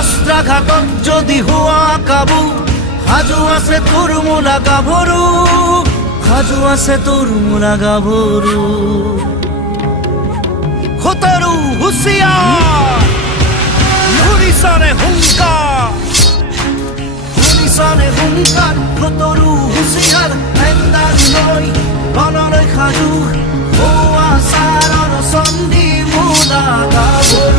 অস্ত্রাঘাতত যদি হোৱা কাবু সাজু আছে তোৰ মোলা গাভৰু সাজু আছে তোৰ মোলা গাভৰু খোতৰু হুঁচিয়াৰ শুনিছনে হুংকাৰ শুনিছনে হুংকাৰ খোতৰু হুঁচিয়াৰ এন্দাজ লৈ গণলৈ সাজু হোৱা চাৰৰ চন্দী মোলা গাভৰু